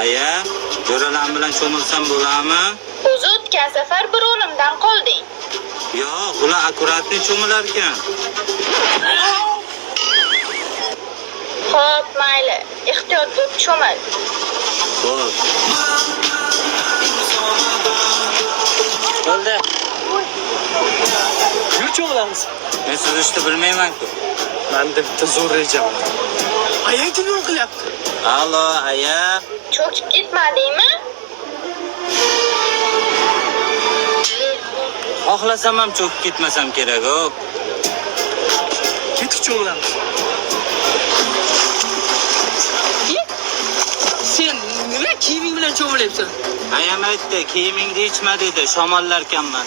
Aya, jo'ralar bilan cho'milsam bo'ladimi? O'zi o'tgan safar bir o'limdan qolding. Yo'q, ular akkuratni cho'milar ekan. Xo'p, mayli. Ehtiyot bo'lib cho'mil. Xo'p. Bo'ldi. Yur cho'milamiz. Men suzishni bilmayman-ku. Menda bitta zo'r rejam bor. Ayang telefon qilyapti. Allo, aya. Cho'kib ketmadingmi? Xohlasam ham cho'kib ketmasam kerak-ku. Ketib cho'milamiz. Sen nima kiyiming bilan cho'milyapsan? Ayam aytdi, kiyimingni ichma dedi, shamollarkanman.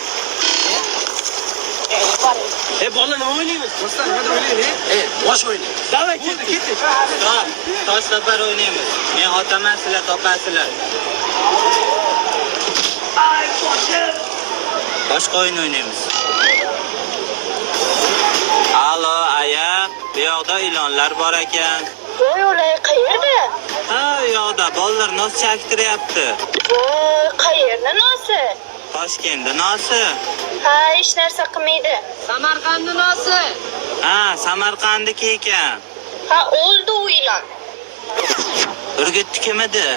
Bola nima o'ynaymiz? Do'stlar, nima o'ynaymiz? Bosh o'ynaymiz. Davay, ketdik. Tosh safar o'ynaymiz. Men otaman, sizlar topasizlar. Boshqa o'yin o'ynaymiz. Allo, aya, bu yoqda ilonlar bor ekan. Voy, ular qayerda? Ha, u yoqda bolalar nos chaktiryapti. Voy, qayerda nosi? Toshkentda nosi. Ha, hech narsa qilmaydi. Samarqandni nosi. Ha, Samarqandniki ekan. Ha, o'ldi u ilon. Urgutni kim edi?